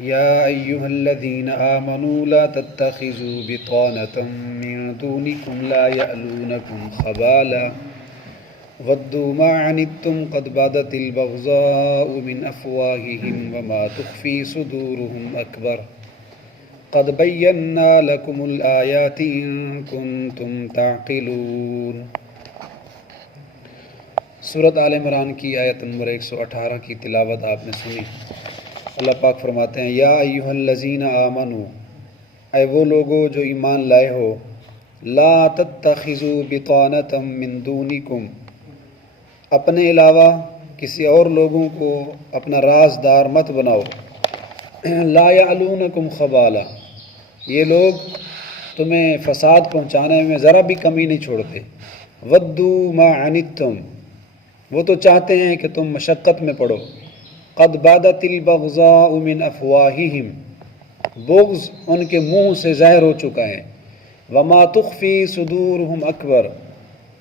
يا أيها الذين آمنوا لا تتخذوا بطانة من دونكم لا يألونكم خبالا ودوا ما عنتم قد بدت البغضاء من أفواههم وما تخفي صدورهم أكبر قد بينا لكم الآيات إن كنتم تعقلون۔ سورۃ آل عمران کی آیت نمبر 118 کی تلاوت آپ نے سنی۔ اللہ پاک فرماتے ہیں یا ایھا الذین آمنو، اے وہ لوگو جو ایمان لائے ہو، لا تتخذوا بطانة من دونکم، اپنے علاوہ کسی اور لوگوں کو اپنا رازدار مت بناؤ۔ لا یعلونکم خبالا، یہ لوگ تمہیں فساد پہنچانے میں ذرا بھی کمی نہیں چھوڑتے۔ ودوا ما عنتم، وہ تو چاہتے ہیں کہ تم مشقت میں پڑو۔ قد بدت البغضاء من افواہہم، بغض ان کے منہ سے ظاہر ہو چکا ہے۔ وما تخفی صدورہم اکبر،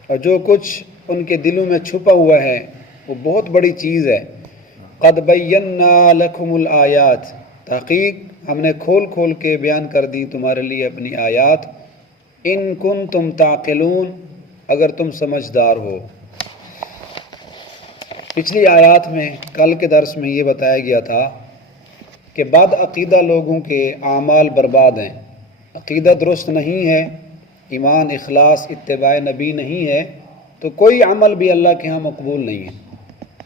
اور جو کچھ ان کے دلوں میں چھپا ہوا ہے وہ بہت بڑی چیز ہے۔ قد بینا لکم الآیات، تحقیق ہم نے کھول کھول کے بیان کر دی تمہارے لیے اپنی آیات۔ ان کنتم تعقلون، اگر تم سمجھدار ہو۔ پچھلی آیات میں کل کے درس میں یہ بتایا گیا تھا کہ بد عقیدہ لوگوں کے اعمال برباد ہیں، عقیدہ درست نہیں ہے، ایمان اخلاص اتباع نبی نہیں ہے تو کوئی عمل بھی اللہ کے ہاں مقبول نہیں ہے۔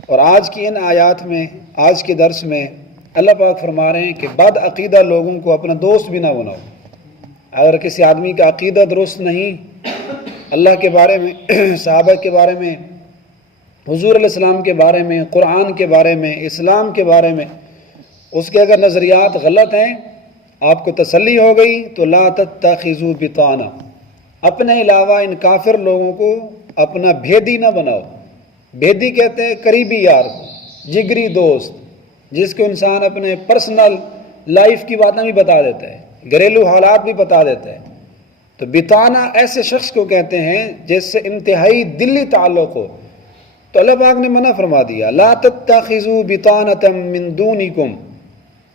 اور آج کی ان آیات میں، آج کے درس میں اللہ پاک فرما رہے ہیں کہ بد عقیدہ لوگوں کو اپنا دوست بھی نہ بناؤ۔ اگر کسی آدمی کا عقیدہ درست نہیں، اللہ کے بارے میں، صحابہ کے بارے میں، حضور علیہ السلام کے بارے میں، قرآن کے بارے میں، اسلام کے بارے میں اس کے اگر نظریات غلط ہیں، آپ کو تسلی ہو گئی تو لا تتخذوا بطانہ، اپنے علاوہ ان کافر لوگوں کو اپنا بھیدی نہ بناؤ۔ بھیدی کہتے ہیں قریبی یار، جگری دوست، جس کو انسان اپنے پرسنل لائف کی باتیں بھی بتا دیتا ہے، گھریلو حالات بھی بتا دیتا ہے۔ تو بطانہ ایسے شخص کو کہتے ہیں جس سے انتہائی دلی تعلق ہو۔ تو اللہ پاک نے منع فرما دیا، لا تتخذوا بطانة من دونکم،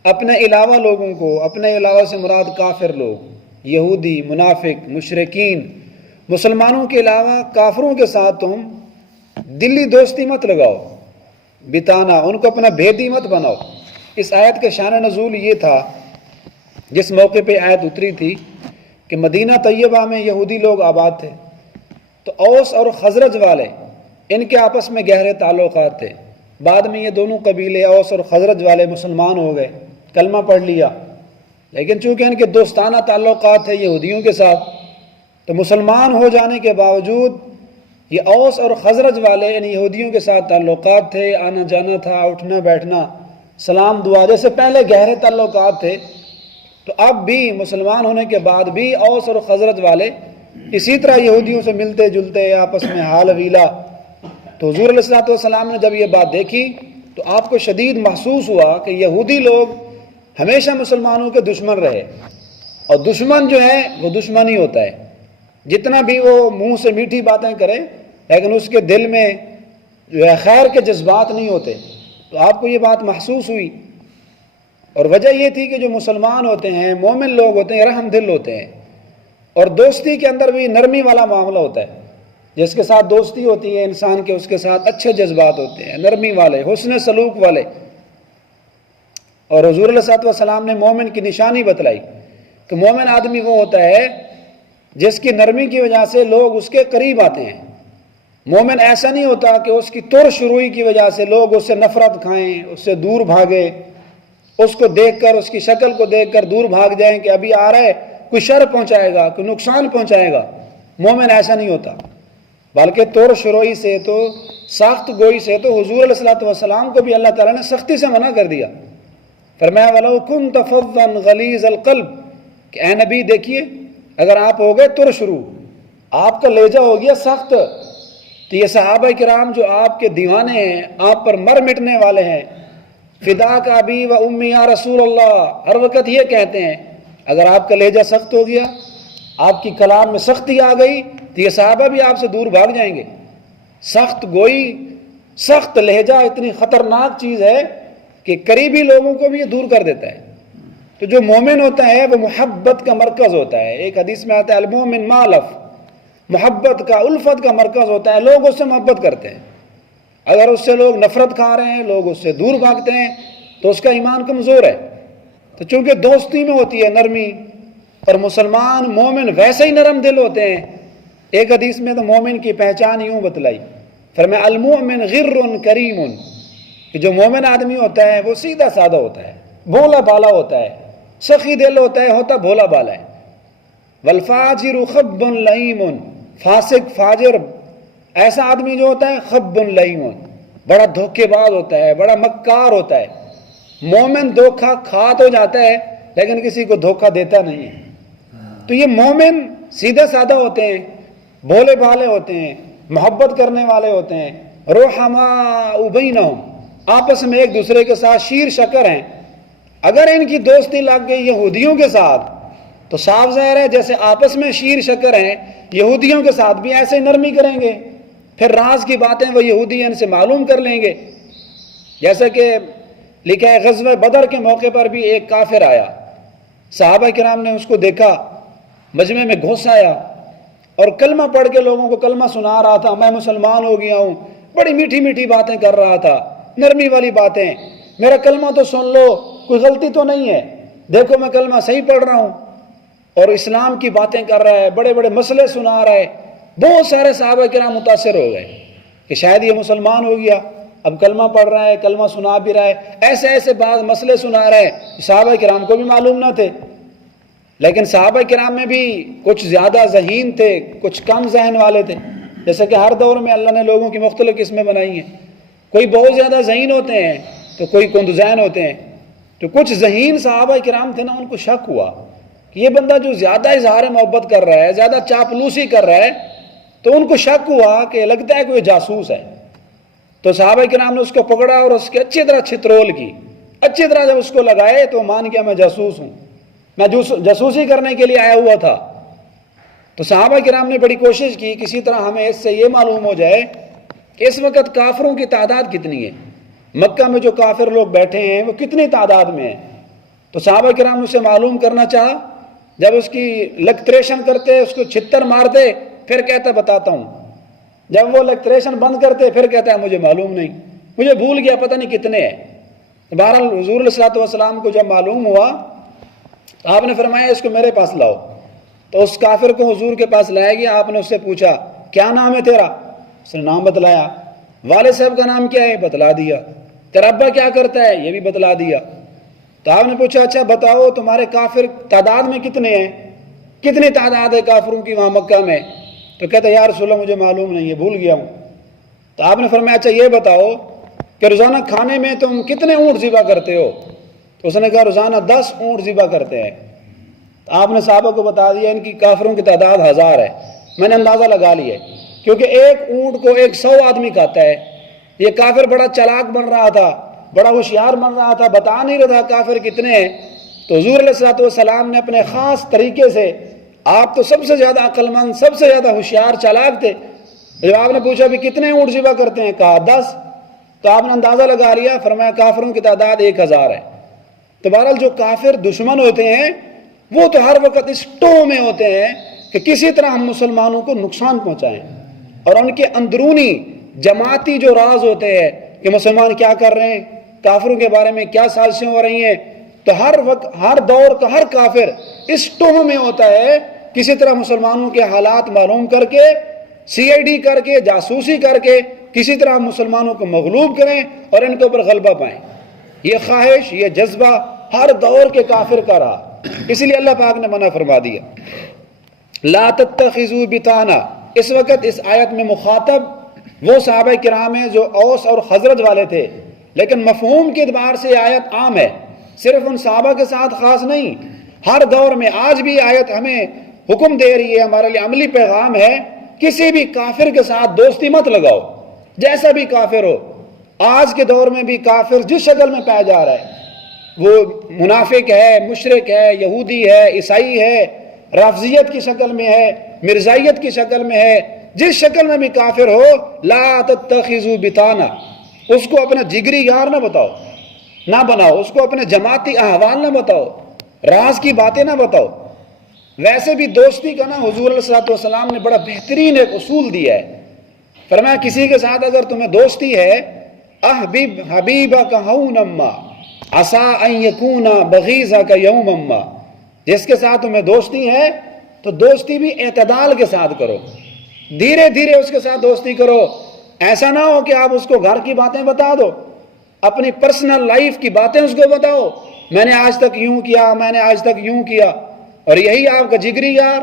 اپنے علاوہ لوگوں کو، اپنے علاوہ سے مراد کافر لوگ، یہودی، منافق، مشرکین، مسلمانوں کے علاوہ کافروں کے ساتھ تم دلی دوستی مت لگاؤ۔ بطانہ، ان کو اپنا بھیدی مت بناؤ۔ اس آیت کا شان نزول یہ تھا، جس موقع پہ آیت اتری تھی کہ مدینہ طیبہ میں یہودی لوگ آباد تھے، تو اوس اور خزرج والے، ان کے آپس میں گہرے تعلقات تھے۔ بعد میں یہ دونوں قبیلے اوس اور خزرج والے مسلمان ہو گئے، کلمہ پڑھ لیا، لیکن چونکہ ان کے دوستانہ تعلقات تھے یہودیوں کے ساتھ، تو مسلمان ہو جانے کے باوجود یہ اوس اور خزرج والے ان یہودیوں کے ساتھ تعلقات تھے، آنا جانا تھا، اٹھنا بیٹھنا، سلام دعا، جیسے پہلے گہرے تعلقات تھے، تو اب بھی مسلمان ہونے کے بعد بھی اوس اور خزرج والے اسی طرح یہودیوں سے ملتے جلتے، آپس میں حال ویلا۔ تو حضور علیہ السلام نے جب یہ بات دیکھی تو آپ کو شدید محسوس ہوا کہ یہودی لوگ ہمیشہ مسلمانوں کے دشمن رہے، اور دشمن جو ہے وہ دشمن ہی ہوتا ہے، جتنا بھی وہ منہ سے میٹھی باتیں کرے لیکن اس کے دل میں جو ہے خیر کے جذبات نہیں ہوتے۔ تو آپ کو یہ بات محسوس ہوئی، اور وجہ یہ تھی کہ جو مسلمان ہوتے ہیں، مومن لوگ ہوتے ہیں، رحم دل ہوتے ہیں، اور دوستی کے اندر بھی نرمی والا معاملہ ہوتا ہے۔ جس کے ساتھ دوستی ہوتی ہے انسان کے، اس کے ساتھ اچھے جذبات ہوتے ہیں، نرمی والے، حسن سلوک والے۔ اور حضور علیہ السلام نے مومن کی نشانی بتلائی کہ مومن آدمی وہ ہوتا ہے جس کی نرمی کی وجہ سے لوگ اس کے قریب آتے ہیں۔ مومن ایسا نہیں ہوتا کہ اس کی ترش روئی کی وجہ سے لوگ اس سے نفرت کھائیں، اس سے دور بھاگے، اس کو دیکھ کر، اس کی شکل کو دیکھ کر دور بھاگ جائیں کہ ابھی آ رہا ہے، کوئی شر پہنچائے گا، کوئی نقصان پہنچائے گا۔ مومن ایسا نہیں ہوتا، بلکہ ترش روئی سے تو، سخت گوئی سے تو حضور علیہ السلام کو بھی اللہ تعالیٰ نے سختی سے منع کر دیا۔ فرمایا وَلَوْ كُنْتَ فَظًّا غَلِيظَ الْقَلْبِ، کہ اے نبی دیکھیے، اگر آپ ہو گئے ترش رو، آپ کا لہجہ ہو گیا سخت، تو یہ صحابہ کرام جو آپ کے دیوانے ہیں، آپ پر مر مٹنے والے ہیں، فداک ابی و امی یا رسول اللہ، ہر وقت یہ کہتے ہیں، اگر آپ کا لہجہ سخت ہو گیا، آپ کی کلام میں سختی آ گئی، تو یہ صحابہ بھی آپ سے دور بھاگ جائیں گے۔ سخت گوئی، سخت لہجہ اتنی خطرناک چیز ہے کہ قریبی لوگوں کو بھی یہ دور کر دیتا ہے۔ تو جو مومن ہوتا ہے وہ محبت کا مرکز ہوتا ہے. ایک حدیث میں آتا ہے المومن مالف، محبت کا، الفت کا مرکز ہوتا ہے. لوگ اس سے محبت کرتے ہیں. اگر اس سے لوگ نفرت کھا رہے ہیں، لوگ اس سے دور بھاگتے ہیں، تو اس کا ایمان کمزور ہے. تو چونکہ دوستی میں ہوتی ہے نرمی، اور مسلمان مومن ویسے ہی نرم دل ہوتے ہیں. ایک حدیث میں تو مومن کی پہچان یوں بتلائی، فرمایا المؤمن غر کریم، کہ جو مومن آدمی ہوتا ہے وہ سیدھا سادہ ہوتا ہے، بھولا بالا ہوتا ہے، سخی دل ہوتا ہے، بھولا بالا ہے. والفاجر خب لئیم، فاسق فاجر ایسا آدمی جو ہوتا ہے خب لئیم، بڑا دھوکے باز ہوتا ہے، بڑا مکار ہوتا ہے. مومن دھوکہ کھا تو جاتا ہے لیکن کسی کو دھوکہ دیتا نہیں ہے. تو یہ مومن سیدھے سادہ ہوتے ہیں، بھولے بھالے ہوتے ہیں، محبت کرنے والے ہوتے ہیں. رحماء بینہم، آپس میں ایک دوسرے کے ساتھ شیر شکر ہیں. اگر ان کی دوستی لگ گئی یہودیوں کے ساتھ تو صاف ظاہر ہے جیسے آپس میں شیر شکر ہیں، یہودیوں کے ساتھ بھی ایسے نرمی کریں گے. پھر راز کی باتیں وہ یہودی ان سے معلوم کر لیں گے. جیسا کہ لکھا ہے غزوہ بدر کے موقع پر بھی ایک کافر آیا، صحابہ کرام نے اس کو دیکھا، مجمع میں گھس آیا اور کلمہ پڑھ کے لوگوں کو کلمہ سنا رہا تھا. میں مسلمان ہو گیا ہوں، بڑی میٹھی میٹھی باتیں کر رہا تھا، نرمی والی باتیں. میرا کلمہ تو سن لو، کوئی غلطی تو نہیں ہے، دیکھو میں کلمہ صحیح پڑھ رہا ہوں. اور اسلام کی باتیں کر رہا ہے، بڑے بڑے مسئلے سنا رہا ہے. بہت سارے صحابہ کرام متاثر ہو گئے کہ شاید یہ مسلمان ہو گیا، اب کلمہ پڑھ رہا ہے، کلمہ سنا بھی رہا ہے. ایسے ایسے بعض مسئلے سنا رہا ہے، صحابہ کرام کو بھی معلوم نہ تھے. لیکن صحابہ کرام میں بھی کچھ زیادہ ذہین تھے، کچھ کم ذہن والے تھے. جیسے کہ ہر دور میں اللہ نے لوگوں کی مختلف قسمیں بنائی ہیں. کوئی بہت زیادہ ذہین ہوتے ہیں تو کوئی کند ذہن ہوتے ہیں. تو کچھ ذہین صحابہ کرام تھے نا، ان کو شک ہوا کہ یہ بندہ جو زیادہ اظہار محبت کر رہا ہے، زیادہ چاپلوسی کر رہا ہے، تو ان کو شک ہوا کہ لگتا ہے کوئی جاسوس ہے. تو صحابہ کرام نے اس کو پکڑا اور اس کے اچھی طرح چھترول کی. اچھی طرح جب اس کو لگائے تو مان گیا میں جاسوس ہوں، میں جاسوسی کرنے کے لیے آیا ہوا تھا. تو صحابہ کرام نے بڑی کوشش کی کسی طرح ہمیں اس سے یہ معلوم ہو جائے کہ اس وقت کافروں کی تعداد کتنی ہے، مکہ میں جو کافر لوگ بیٹھے ہیں وہ کتنی تعداد میں ہیں. تو صحابہ کرام نے اسے معلوم کرنا چاہا. جب اس کی الیکٹریشن کرتے، اس کو چھتر مارتے، پھر کہتا بتاتا ہوں. جب وہ الیکٹریشن بند کرتے پھر کہتا ہے مجھے معلوم نہیں، مجھے بھول گیا، پتہ نہیں کتنے ہیں. بہرحال حضور علیہ الصلوۃ والسلام کو جب معلوم ہوا تو آپ نے فرمایا اس کو میرے پاس لاؤ. تو اس کافر کو حضور کے پاس لایا گیا. آپ نے اس سے پوچھا کیا نام ہے تیرا؟ اس نے نام بتلایا. والد صاحب کا نام کیا ہے؟ بتلا دیا. تیرا ابا کیا کرتا ہے؟ یہ بھی بتلا دیا. تو آپ نے پوچھا اچھا بتاؤ تمہارے کافر تعداد میں کتنے ہیں، کتنی تعداد ہے کافروں کی وہاں مکہ میں؟ تو کہتا یا رسول اللہ مجھے معلوم نہیں ہے، بھول گیا ہوں. تو آپ نے فرمایا اچھا یہ بتاؤ کہ روزانہ کھانے میں تم کتنے اونٹ ذبح کرتے ہو؟ تو اس نے کہا روزانہ 10 اونٹ ذبح کرتے ہیں. تو آپ نے صحابہ کو بتا دیا ان کی کافروں کی تعداد 1000 ہے. میں نے اندازہ لگا لیا کیونکہ ایک اونٹ کو 100 آدمی کھاتا ہے. یہ کافر بڑا چالاک بن رہا تھا، بڑا ہوشیار بن رہا تھا، بتا نہیں رہا تھا کافر کتنے ہیں. تو حضور علیہ الصلوۃ والسلام نے اپنے خاص طریقے سے، آپ تو سب سے زیادہ عقل مند، سب سے زیادہ ہوشیار چالاک تھے. جب آپ نے پوچھا بھی کتنے اونٹ ذبح کرتے ہیں، کہا 10. تو آپ نے اندازہ لگا لیا، فرمایا کافروں کی تعداد 1000 ہے. تو بہرحال جو کافر دشمن ہوتے ہیں وہ تو ہر وقت اس ٹو میں ہوتے ہیں کہ کسی طرح ہم مسلمانوں کو نقصان پہنچائیں. اور ان کے اندرونی جماعتی جو راز ہوتے ہیں کہ مسلمان کیا کر رہے ہیں، کافروں کے بارے میں کیا سازشیں ہو رہی ہیں، تو ہر وقت ہر دور کا ہر کافر اس ٹوہ میں ہوتا ہے کسی طرح مسلمانوں کے حالات معلوم کر کے، CID کر کے، جاسوسی کر کے کسی طرح مسلمانوں کو مغلوب کریں اور ان کے اوپر غلبہ پائیں. یہ خواہش، یہ جذبہ ہر دور کے کافر کا رہا. اس لیے اللہ پاک نے منع فرما دیا لا تتخذوا بطانا. اس وقت اس آیت میں مخاطب وہ صحابہ کرام ہیں جو اوس اور خزرج والے تھے، لیکن مفہوم کے اعتبار سے یہ آیت عام ہے، صرف ان صحابہ کے ساتھ خاص نہیں. ہر دور میں آج بھی آیت ہمیں حکم دے رہی ہے، ہمارے لیے عملی پیغام ہے، کسی بھی کافر کے ساتھ دوستی مت لگاؤ، جیسا بھی کافر ہو. آج کے دور میں بھی کافر جس شکل میں پایا جا رہا ہے، وہ منافق ہے، مشرک ہے، یہودی ہے، عیسائی ہے، رافضیت کی شکل میں ہے، مرزائیت کی شکل میں ہے، جس شکل میں بھی کافر ہو، لا تتخذوا بطانا، اس کو اپنا جگری یار نہ بتاؤ، نہ بناؤ، اس کو اپنے جماعتی احوال نہ بتاؤ. راز کی باتیں نہ بتاؤ۔ ویسے بھی دوستی کا نا حضور علیہ الصلوۃ والسلام نے بڑا بہترین ایک اصول دیا ہے۔ فرمایا کسی کے ساتھ اگر تمہیں دوستی ہے، احبب حبیبک ہونما عسى ان یکون بغیضک یومما، جس کے ساتھ تمہیں دوستی ہے تو دوستی بھی اعتدال کے ساتھ کرو، دھیرے دھیرے اس کے ساتھ دوستی کرو۔ ایسا نہ ہو کہ آپ اس کو گھر کی باتیں بتا دو، اپنی پرسنل لائف کی باتیں اس کو بتاؤ، میں نے آج تک یوں کیا، میں نے آج تک یوں کیا، اور یہی آپ کا جگری یار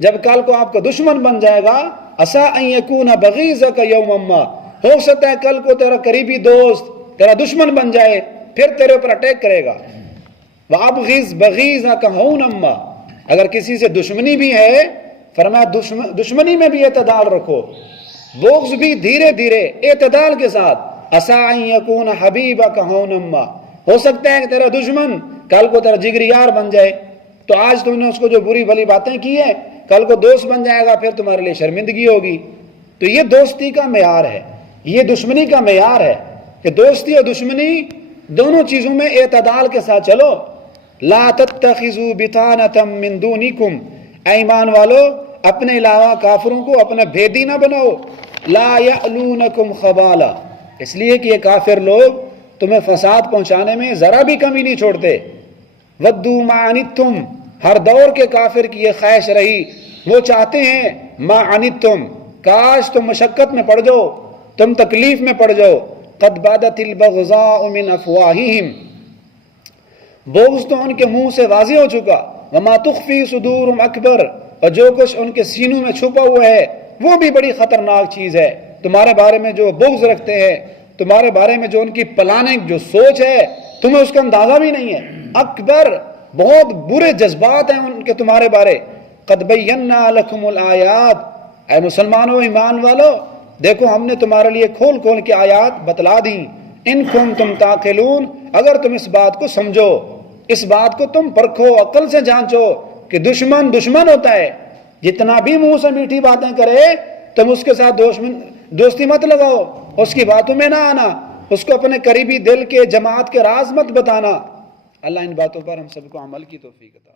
جب کل کو آپ کا دشمن بن جائے گا، عسى ان یکون بغیضک یومما، ہو سکتا ہے کل کو تیرا قریبی دوست تیرا دشمن بن جائے، پھر تیرے اوپر اٹیک کرے گا۔ وَأَبْغِضْ بَغِيظَكَ هَوْنَمَّا، اگر کسی سے دشمنی بھی ہے، فرمایا دشمنی میں بھی اعتدال رکھو، بغض بھی دھیرے دھیرے اعتدال کے ساتھ۔ عَسَىٰ أَن يَكُونَ حَبِيبَكَ هَوْنَمَّا، ہو سکتا ہے کہ تیرا دشمن کل کو تیرا جگری یار بن جائے، تو آج تم نے اس کو جو بری بھلی باتیں کی ہیں، کل کو دوست بن جائے گا، پھر تمہارے لیے شرمندگی ہوگی۔ تو یہ دوستی کا معیار ہے، یہ دشمنی کا معیار ہے کہ دوستی اور دشمنی دونوں چیزوں میں اعتدال کے ساتھ چلو۔ لا تتخذوا بطانة من دونکم، اے ایمان والو اپنے علاوہ کافروں کو اپنا بھیدی نہ بناؤ۔ لا یألونکم خبالا، اس لیے کہ یہ کافر لوگ تمہیں فساد پہنچانے میں ذرا بھی کمی نہیں چھوڑتے۔ ودوا ما عنتم، ہر دور کے کافر کی یہ خواہش رہی، وہ چاہتے ہیں ما عنتم، کاش تم مشقت میں پڑ جاؤ، تم تکلیف میں پڑ جاؤ۔ قد بدت البغضاء من افواہہم، بغض تو ان کے منہ سے واضح ہو چکا۔ وما تخفی صدورہم اکبر، اور جو کچھ ان کے سینوں میں چھپا ہوا ہے وہ بھی بڑی خطرناک چیز ہے۔ تمہارے بارے میں جو بغض رکھتے ہیں، تمہارے بارے میں جو ان کی پلاننگ جو سوچ ہے، تمہیں اس کا اندازہ بھی نہیں ہے۔ اکبر، بہت برے جذبات ہیں ان کے تمہارے بارے۔ قد بینا لکم الآیات، اے مسلمانوں ایمان والو دیکھو ہم نے تمہارے لیے کھول کھول کے آیات بتلا دیں۔ ان کنتم تعقلون، اگر تم اس بات کو سمجھو، اس بات کو تم پرکھو، عقل سے جانچو کہ دشمن دشمن ہوتا ہے، جتنا بھی منہ سے میٹھی باتیں کرے تم اس کے ساتھ دوستی مت لگاؤ، اس کی باتوں میں نہ آنا، اس کو اپنے قریبی دل کے جماعت کے راز مت بتانا۔ اللہ ان باتوں پر ہم سب کو عمل کی توفیق عطا۔